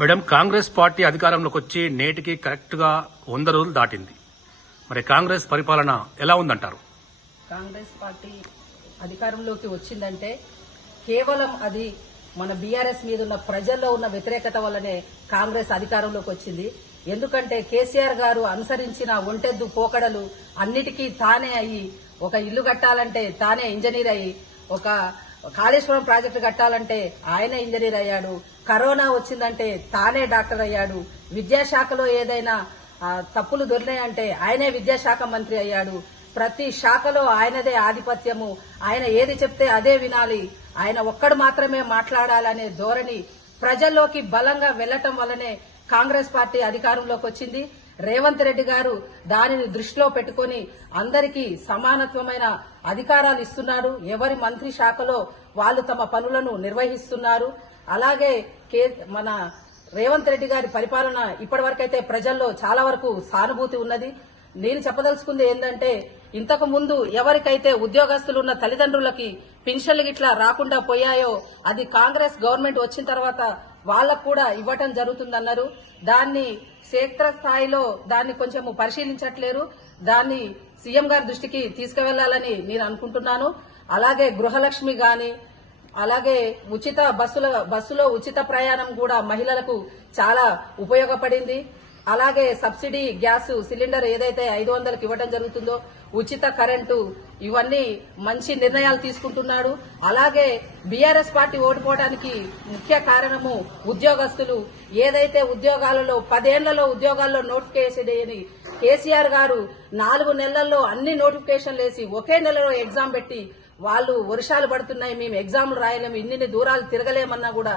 Madam, Congress party అధికారంలోకి వచ్చి నేటికి కరెక్ట్ గా 100 రోజులు దాటింది. మరి కాంగ్రెస్ పరిపాలన ఎలా ఉందంటారు? కాంగ్రెస్ పార్టీ అధికారంలోకి వచ్చిందంటే కేవలం అది మన బీఆర్ఎస్ మీద ఉన్న ప్రజల్లో ఉన్న వ్యతిరేకత వల్లనే కాంగ్రెస్ అధికారంలోకి వచ్చింది. ఎందుకంటే కేసీఆర్ గారు అనుసరించిన ఒంటెద్దు పోకడలు అన్నిటికీ తానే అయ్యి, ఒక ఇల్లు కట్టాలంటే తానే ఇంజనీర్ అయ్యి, ఒక కాళేశ్వరం ప్రాజెక్టు కట్టాలంటే ఆయనే ఇంజనీర్ అయ్యాడు, కరోనా వచ్చిందంటే తానే డాక్టర్ అయ్యాడు, విద్యాశాఖలో ఏదైనా తప్పులు దొరినాయంటే ఆయనే విద్యాశాఖ మంత్రి అయ్యాడు. ప్రతి శాఖలో ఆయనదే ఆధిపత్యము, ఆయన ఏది చెప్తే అదే వినాలి, ఆయన ఒక్కడు మాత్రమే మాట్లాడాలనే ధోరణి ప్రజల్లోకి బలంగా వెళ్లటం వల్లనే కాంగ్రెస్ పార్టీ అధికారంలోకి వచ్చింది. రేవంత్ రెడ్డి గారు దానిని దృష్టిలో పెట్టుకుని అందరికీ సమానత్వమైన అధికారాలు ఇస్తున్నాడు. ఎవరి మంత్రి శాఖలో వాళ్ళు తమ పనులను నిర్వహిస్తున్నారు. అలాగే మన రేవంత్ రెడ్డి గారి పరిపాలన ఇప్పటివరకైతే ప్రజల్లో చాలా వరకు సానుభూతి ఉన్నది. నేను చెప్పదలుచుకుంది ఏంటంటే, ఇంతకు ముందు ఎవరికైతే ఉద్యోగస్తులు ఉన్న తల్లిదండ్రులకి పింఛన్లు గిట్లా రాకుండా పోయాయో అది కాంగ్రెస్ గవర్నమెంట్ వచ్చిన తర్వాత వాళ్ళకు కూడా ఇవ్వటం జరుగుతుందన్నారు. దాన్ని క్షేత్రస్థాయిలో దాన్ని కొంచెం పరిశీలించట్లేరు. దాన్ని సీఎం గారి దృష్టికి తీసుకువెళ్లాలని నేను అనుకుంటున్నాను. అలాగే గృహలక్ష్మి గాని, అలాగే ఉచిత బస్సులో ఉచిత ప్రయాణం కూడా మహిళలకు చాలా ఉపయోగపడింది. అలాగే సబ్సిడీ గ్యాస్ సిలిండర్ ఏదైతే 500కి ఇవ్వడం జరుగుతుందో, ఉచిత కరెంటు, ఇవన్నీ మంచి నిర్ణయాలు తీసుకుంటున్నాడు. అలాగే బీఆర్ఎస్ పార్టీ ఓడిపోవడానికి ముఖ్య కారణము ఉద్యోగస్తులు. ఏదైతే ఉద్యోగాలలో 10 ఏళ్లలో ఉద్యోగాల్లో నోటిఫికేషన్ అని కేసీఆర్ గారు 4 నెలల్లో అన్ని నోటిఫికేషన్లు వేసి ఒకే నెలలో ఎగ్జామ్ పెట్టి వాళ్ళు వర్షాలు పడుతున్నాయి, మేము ఎగ్జామ్లు రాయలేము, ఇన్ని దూరాలు తిరగలేమన్నా కూడా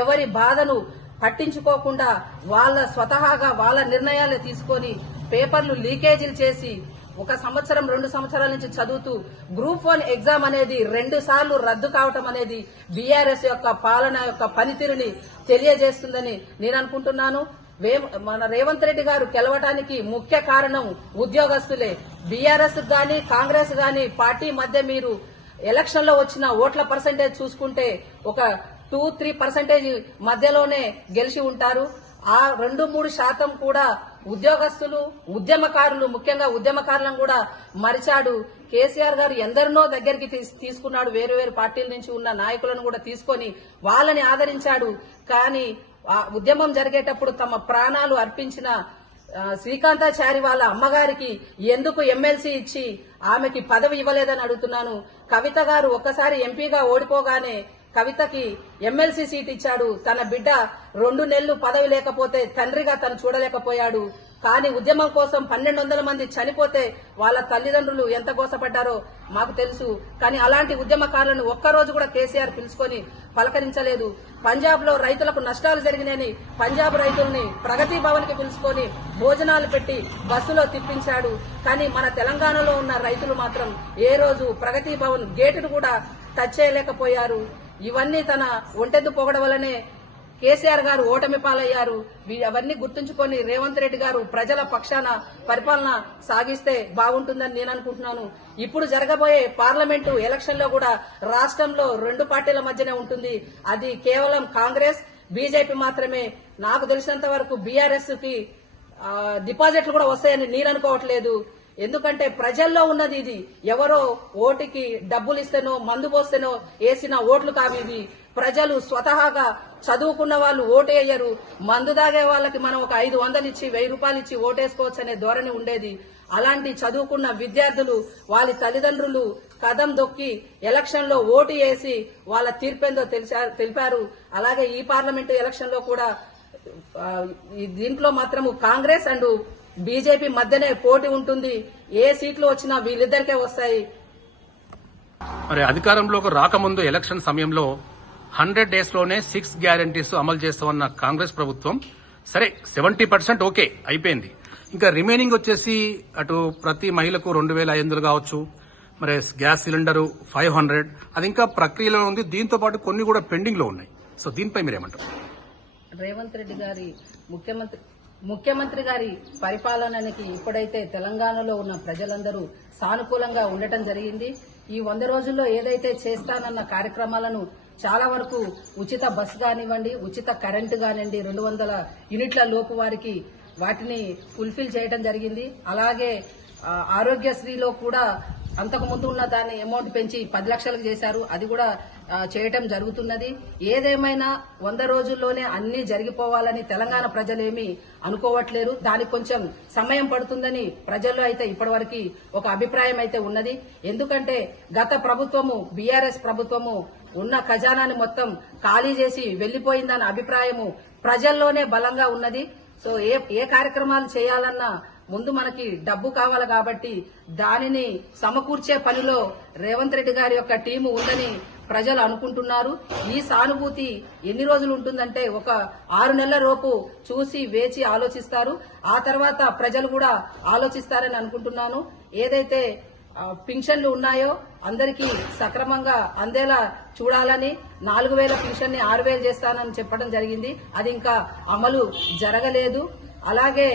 ఎవరి బాధను పట్టించుకోకుండా వాళ్ళ స్వతహాగా వాళ్ళ నిర్ణయాలు తీసుకొని పేపర్లు లీకేజీలు చేసి 1 సంవత్సరం 2 సంవత్సరాల నుంచి చదువుతూ గ్రూప్ 1 ఎగ్జామ్ అనేది 2 సార్లు రద్దు కావటం అనేది బీఆర్ఎస్ యొక్క పాలన యొక్క పనితీరుని తెలియజేస్తుందని నేను అనుకుంటున్నాను. మన రేవంత్ రెడ్డి గారు గెలవడానికి ముఖ్య కారణం ఉద్యోగస్తులే. బీఆర్ఎస్ గాని కాంగ్రెస్ గాని పార్టీ మధ్య మీరు ఎలక్షన్ లో వచ్చిన ఓట్ల పర్సెంటేజ్ చూసుకుంటే ఒక 2-3% మధ్యలోనే గెలిచి ఉంటారు. ఆ 2-3% కూడా ఉద్యోగస్తులు, ఉద్యమకారులు, ముఖ్యంగా ఉద్యమకారులను కూడా మరిచాడు. కేసీఆర్ గారు ఎందరినో దగ్గరికి తీసుకున్నాడు, వేరు వేరు పార్టీల నుంచి ఉన్న నాయకులను కూడా తీసుకొని వాళ్ళని ఆదరించాడు. కానీ ఉద్యమం జరిగేటప్పుడు తమ ప్రాణాలు అర్పించిన శ్రీకాంతాచారి వాళ్ళ అమ్మగారికి ఎందుకు ఎమ్మెల్సీ ఇచ్చి ఆమెకి పదవి ఇవ్వలేదని అడుగుతున్నాను. కవిత గారు ఒక్కసారి ఎంపీగా ఓడిపోగానే కవితకి ఎమ్మెల్సీ సీట్ ఇచ్చాడు. తన బిడ్డ 2 నెలలు పదవి లేకపోతే తండ్రిగా తను చూడలేకపోయాడు. కానీ ఉద్యమం కోసం 1200 మంది చనిపోతే వాళ్ళ తల్లిదండ్రులు ఎంత గోసపడ్డారో మాకు తెలుసు. కానీ అలాంటి ఉద్యమకారులను ఒక్కరోజు కూడా కేసీఆర్ పిలుచుకొని పలకరించలేదు. పంజాబ్ లో రైతులకు నష్టాలు జరిగినాయని పంజాబ్ రైతుల్ని ప్రగతి భవన్ కి పిలుచుకొని భోజనాలు పెట్టి బస్సులో తిప్పించాడు. కానీ మన తెలంగాణలో ఉన్న రైతులు మాత్రం ఏ రోజు ప్రగతి భవన్ గేటును కూడా టచ్ చేయలేకపోయారు. ఇవన్నీ తన ఒంటెద్దు పోగడం వల్లనే కేసీఆర్ గారు ఓటమి పాలయ్యారు. అవన్నీ గుర్తుంచుకొని రేవంత్ రెడ్డి గారు ప్రజల పక్షాన పరిపాలన సాగిస్తే బాగుంటుందని నేను అనుకుంటున్నాను. ఇప్పుడు జరగబోయే పార్లమెంటు ఎలక్షన్ లో కూడా రాష్ట్రంలో 2 పార్టీల మధ్యనే ఉంటుంది. అది కేవలం కాంగ్రెస్ బీజేపీ మాత్రమే. నాకు తెలిసినంత వరకు బీఆర్ఎస్ కి డిపాజిట్లు కూడా వస్తాయని నేను అనుకోవట్లేదు. ఎందుకంటే ప్రజల్లో ఉన్నది ఇది. ఎవరో ఓటుకి డబ్బులు ఇస్తేనో మందు పోస్తేనో వేసిన ఓట్లు కావిది. ప్రజలు స్వతహాగా చదువుకున్న వాళ్ళు ఓటేయ్యరు. మందు దాగే వాళ్ళకి మనం ఒక 500 ఇచ్చి 1000 రూపాయలు ఇచ్చి ఓటేసుకోవచ్చు అనే ధోరణి ఉండేది. అలాంటి చదువుకున్న విద్యార్థులు వాళ్ళ తల్లిదండ్రులు కదం దొక్కి ఎలక్షన్ లో ఓటు వేసి వాళ్ళ తీర్పేందో తెలిపారు. అలాగే ఈ పార్లమెంటు ఎలక్షన్ లో కూడా దీంట్లో మాత్రము కాంగ్రెస్ అండ్ బీజేపీ మధ్యనే పోటీ ఉంటుంది. ఏ సీట్లు వచ్చినా వీళ్ళిద్దరికే వస్తాయి. మరి అధికారంలోకి రాకముందు ఎలక్షన్ సమయంలో 100 days లోనే 6 గ్యారంటీస్ అమలు చేస్తామన్న కాంగ్రెస్ ప్రభుత్వం సరే 70% ఓకే అయిపోయింది. ఇంకా రిమైనింగ్ వచ్చేసి అటు ప్రతి మహిళకు 2500 కావచ్చు, మరి గ్యాస్ సిలిండర్ 500 అది ఇంకా ప్రక్రియలో ఉంది. దీంతో పాటు కొన్ని కూడా పెండింగ్ లో ఉన్నాయి. సో దీనిపై మీరేమంటారు? రేవంత్ రెడ్డి గారి ముఖ్యమంత్రి గారి పరిపాలనకి ఇప్పుడైతే తెలంగాణలో ఉన్న ప్రజలందరూ సానుకూలంగా ఉండటం జరిగింది. ఈ 100 రోజుల్లో ఏదైతే చేస్తానన్న కార్యక్రమాలను చాలా వరకు ఉచిత బస్ కానివ్వండి, ఉచిత కరెంటు కానివ్వండి, 200 యూనిట్ల లోపు వారికి వాటిని ఫుల్ఫిల్ చేయడం జరిగింది. అలాగే ఆరోగ్యశ్రీలో కూడా అంతకు ముందు ఉన్న దాన్ని అమౌంట్ పెంచి 10 లక్షలకు చేశారు. అది కూడా చేయటం జరుగుతున్నది. ఏదేమైనా 100 రోజుల్లోనే అన్ని జరిగిపోవాలని తెలంగాణ ప్రజలేమీ అనుకోవట్లేరు. దానికి కొంచెం సమయం పడుతుందని ప్రజల్లో అయితే ఇప్పటివరకు ఒక అభిప్రాయం అయితే ఉన్నది. ఎందుకంటే గత ప్రభుత్వము బీఆర్ఎస్ ప్రభుత్వము ఉన్న ఖజానాని మొత్తం ఖాళీ చేసి వెళ్లిపోయిందన్న అభిప్రాయము ప్రజల్లోనే బలంగా ఉన్నది. సో ఏ కార్యక్రమాలు చేయాలన్నా ముందు మనకి డబ్బు కావాలి కాబట్టి దానిని సమకూర్చే పనిలో రేవంత్ రెడ్డి గారి యొక్క టీము ఉందని ప్రజలు అనుకుంటున్నారు. ఈ సానుభూతి ఎన్ని రోజులు ఉంటుందంటే ఒక 6 నెలల లోపు చూసి వేచి ఆలోచిస్తారు. ఆ తర్వాత ప్రజలు కూడా ఆలోచిస్తారని అనుకుంటున్నాను. ఏదైతే పింఛన్లు ఉన్నాయో అందరికీ సక్రమంగా అందేలా చూడాలని 4,000 పింఛన్ ని 6,000 చేస్తానని చెప్పడం జరిగింది. అది ఇంకా అమలు జరగలేదు. అలాగే